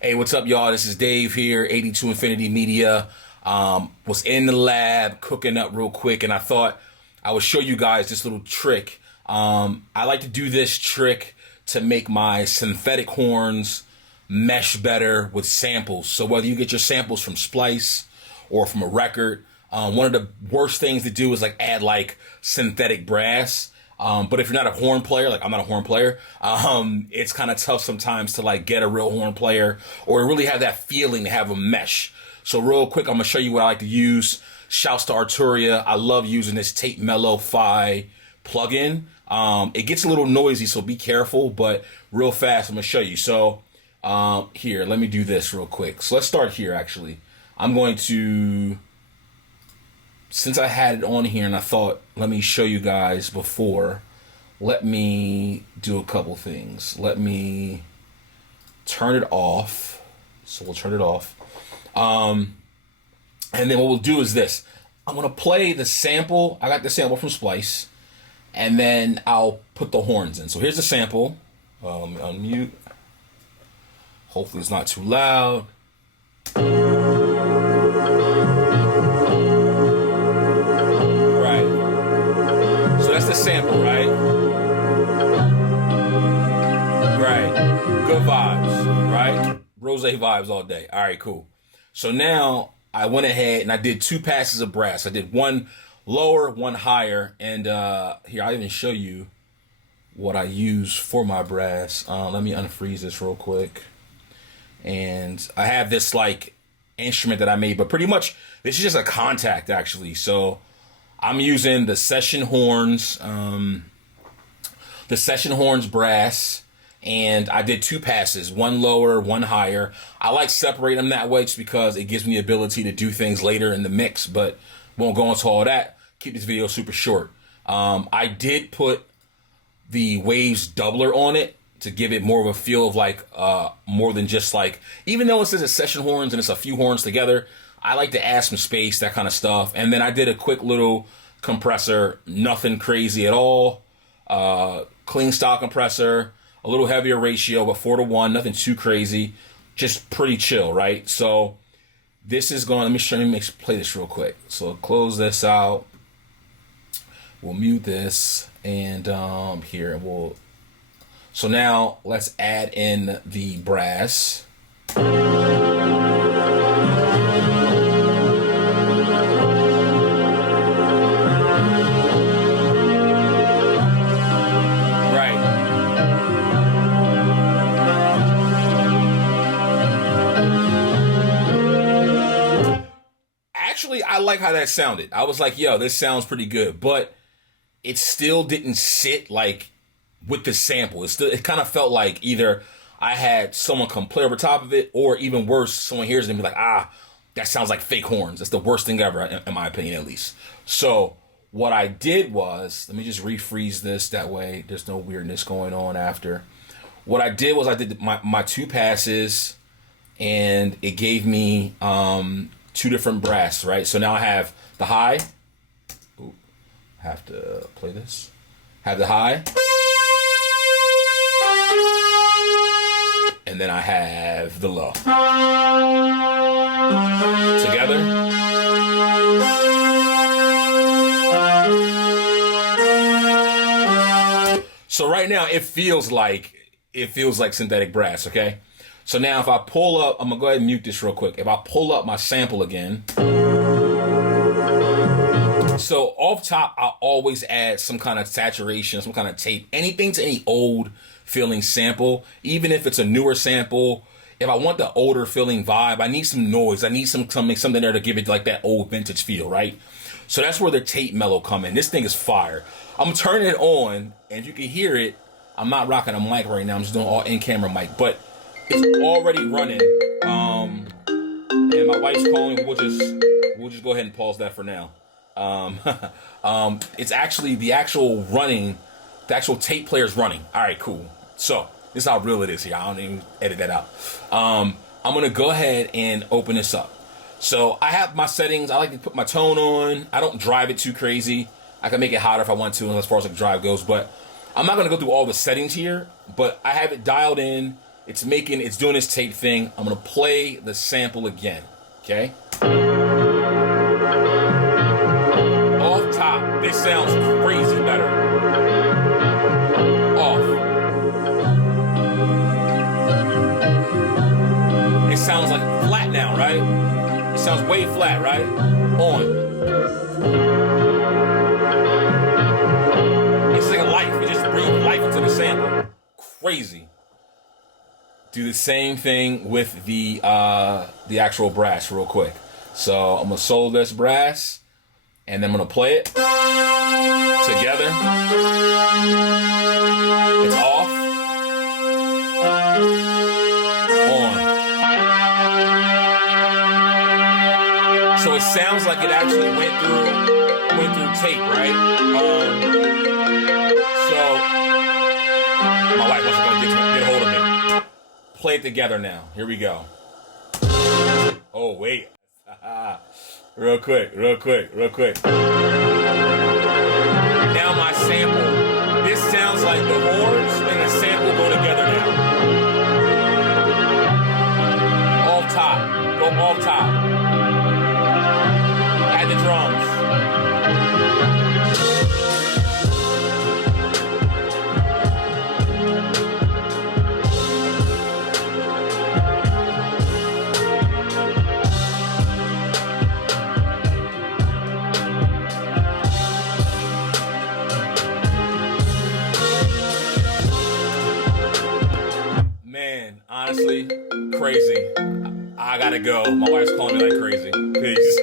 Hey, what's up, y'all? This is Dave here, 82 Infinity Media. Was in the lab cooking up real quick, and I thought I would show you guys this little trick. I like to do this trick to make my synthetic horns mesh better with samples. So whether you get your samples from Splice or from a record, one of the worst things to do is like add like synthetic brass. But if you're not a horn player, like I'm not a horn player, it's kind of tough sometimes to like get a real horn player or really have that feeling to have a mesh. So real quick, I'm gonna show you what I like to use. Shouts to Arturia. I love using this Tape Mello Fi plugin. It gets a little noisy, so be careful, but real fast, I'm gonna show you. So here, let me do this real quick. So let's start here actually. I'm going to, since I had it on here and I thought, let me show you guys before, let me do a couple things. Let me turn it off. So we'll turn it off. And then what we'll do is this. I'm going to play the sample. I got the sample from Splice. And then I'll put the horns in. So here's the sample. Let me unmute. Hopefully it's not too loud. The sample, right? Right. Good vibes, right? Rose vibes all day. All right, cool. So now I went ahead and I did two passes of brass. I did one lower, one higher. And here, I'll even show you what I use for my brass. Let me unfreeze this real quick. And I have this like instrument that I made, but pretty much this is just a contact actually. So I'm using the Session Horns, brass, and I did two passes, one lower, one higher. I like separating them that way just because it gives me the ability to do things later in the mix, but won't go into all that. Keep this video super short. I did put the Waves doubler on it to give it more of a feel of like more than just like, even though it says it's Session Horns and it's a few horns together, I like to add some space, that kind of stuff. And then I did a quick little compressor, nothing crazy at all. Clean style compressor, a little heavier ratio, but 4:1, nothing too crazy. Just pretty chill, right? So this is going, let me play this real quick. So close this out. We'll mute this and here we'll, so now let's add in the brass. Actually, I like how that sounded. I was like, yo, this sounds pretty good, but it still didn't sit like with the sample. It kind of felt like either I had someone come play over top of it, or even worse, someone hears it and be like, that sounds like fake horns. That's the worst thing ever, in my opinion, at least. So what I did was, let me just refreeze this. That way there's no weirdness going on after. What I did was I did my two passes, and it gave me two different brass, right? So now I have the high. Ooh, have to play this. Have the high. And then I have the low. Together. So right now it feels like synthetic brass, okay? So now if I pull up, I'm gonna go ahead and mute this real quick. If I pull up my sample again, so off top, I always add some kind of saturation, some kind of tape, anything to any old feeling sample, even if it's a newer sample. If I want the older feeling vibe, I need some noise. I need something there to give it like that old vintage feel, right? So that's where the Tape Mello come in. This thing is fire. I'm turning it on, and you can hear it. I'm not rocking a mic right now. I'm just doing all in-camera mic, but it's already running. And my wife's calling. We'll just go ahead and pause that for now. It's actually the actual tape player's running. All right, cool. So this is how real it is here. I don't even edit that out. I'm gonna go ahead and open this up. So I have my settings. I like to put my tone on. I don't drive it too crazy. I can make it hotter if I want to, as far as the drive goes, but I'm not gonna go through all the settings here, but I have it dialed in. it's doing its tape thing. I'm gonna play the sample again, okay? Off top, this sounds crazy better. Off. It sounds like flat now, right? It sounds way flat, right? On. It's like a life. It just breathes life into the sample. Crazy. Do the same thing with the actual brass real quick. So I'm gonna solo this brass, and then I'm gonna play it together. It's off. On. So it sounds like it actually went through tape, right? So my wife wants to go get a hold of me. Play it together now. Here we go. Oh wait. Real quick. Now my sample. This sounds like the horns and the sample go together now. Off top. Go off top. Add the drums. Man, honestly, crazy. I gotta go. My wife's calling me like crazy. Peace.